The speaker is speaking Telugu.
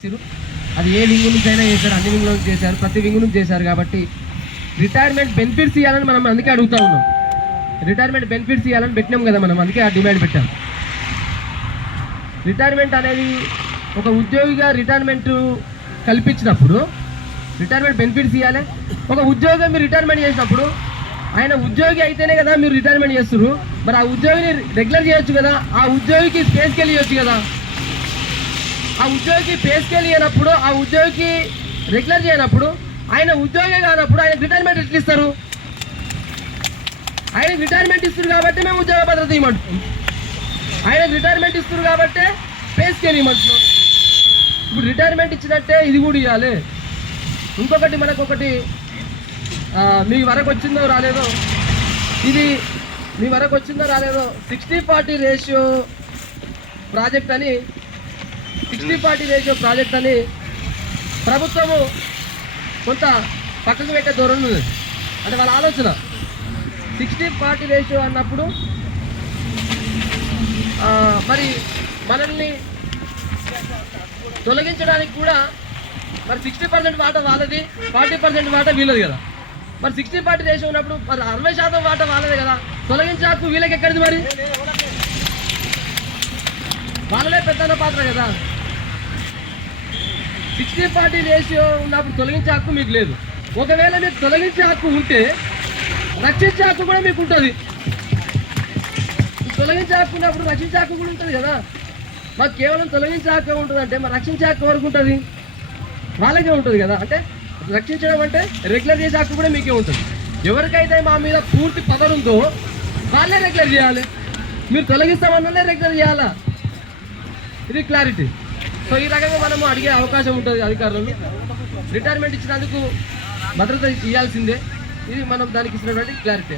అది ఏ వింగ్ నుంచి అయినా చేశారు, అన్ని వింగ్ నుంచి చేశారు, ప్రతి వింగ్ నుంచి చేశారు. కాబట్టి రిటైర్మెంట్ బెనిఫిట్స్ ఇవ్వాలని మనం అందుకే అడుగుతా ఉన్నాం. రిటైర్మెంట్ బెనిఫిట్స్ ఇవ్వాలని పెట్టినాం కదా, మనం అందుకే ఆ డిమాండ్ పెట్టాం. రిటైర్మెంట్ అనేది ఒక ఉద్యోగిగా రిటైర్మెంట్ కల్పించినప్పుడు రిటైర్మెంట్ బెనిఫిట్స్ ఇవ్వాలి. ఒక ఉద్యోగం మీరు రిటైర్మెంట్ చేసినప్పుడు ఆయన ఉద్యోగి అయితేనే కదా మీరు రిటైర్మెంట్ చేస్తున్నారు. మరి ఆ ఉద్యోగిని రెగ్యులర్ చేయొచ్చు కదా, ఆ ఉద్యోగికి స్పేస్ స్కేల్ ఇవ్వచ్చు కదా. ఆ ఉద్యోగికి పే స్కేల్ ఇవ్వనప్పుడు, ఆ ఉద్యోగికి రెగ్యులర్ చేయనప్పుడు, ఆయన ఉద్యోగి కానప్పుడు ఆయన రిటైర్మెంట్ ఎట్లా ఇస్తారు? ఆయన రిటైర్మెంట్ ఇస్తారు కాబట్టి మేము ఉద్యోగ భద్రత ఇవ్వమంటున్నాం. ఆయన రిటైర్మెంట్ ఇస్తారు కాబట్టి పే స్కేల్ ఇవ్వమంటున్నాం. ఇప్పుడు రిటైర్మెంట్ ఇచ్చినట్టే ఇది కూడా ఇవ్వాలి. ఇంకొకటి మనకు ఒకటి మీ వరకు వచ్చిందో రాలేదో, ఇది మీ వరకు వచ్చిందో రాలేదో 60-40 రేషియో ప్రాజెక్ట్ అని 60-40 రేషియో ప్రాజెక్ట్ అని ప్రభుత్వము కొంత పక్కకు పెట్టే ధోరణి ఉంది. అంటే వాళ్ళ ఆలోచన 60-40 రేషియో అన్నప్పుడు మరి మనల్ని తొలగించడానికి కూడా మరి 60% వాటా వాళ్ళది, 40% వాటా వీళ్ళది కదా. మరి 60-40 రేషియో ఉన్నప్పుడు మరి 60% వాటా వాళ్ళదే కదా. తొలగించే హక్కు వీళ్ళకి ఎక్కడిది? మరి వాళ్ళనే పెద్ద పాత్ర కదా. 60-40 రేషియో ఉన్నప్పుడు తొలగించే హక్కు మీకు లేదు. ఒకవేళ మీకు తొలగించే హక్కు ఉంటే రక్షించే హక్కు కూడా మీకు ఉంటుంది. తొలగించే హక్కు ఉన్నప్పుడు రక్షించే హక్కు కూడా ఉంటుంది కదా. మాకు కేవలం తొలగించే హక్కు ఉంటుంది అంటే మరి రక్షించే హక్కు వరకు ఉంటుంది, వాళ్ళకే ఉంటుంది కదా. అంటే రక్షించడం అంటే రెగ్యులర్ చేసే హక్కు కూడా మీకే ఉంటుంది. ఎవరికైతే మా మీద పూర్తి పవర్ ఉందో వాళ్ళే రెగ్యులర్ చేయాలి. మీరు తొలగిస్తామన్నదే రెగ్యులర్ చేయాలా, ఇది క్లారిటీ. సో ఈ రకంగా మనము అడిగే అవకాశం ఉంటుంది అధికారులను. రిటైర్మెంట్ ఇచ్చినందుకు భద్రత ఇవ్వాల్సిందే, ఇది మనం దానికి ఇచ్చినటువంటి క్లారిటీ.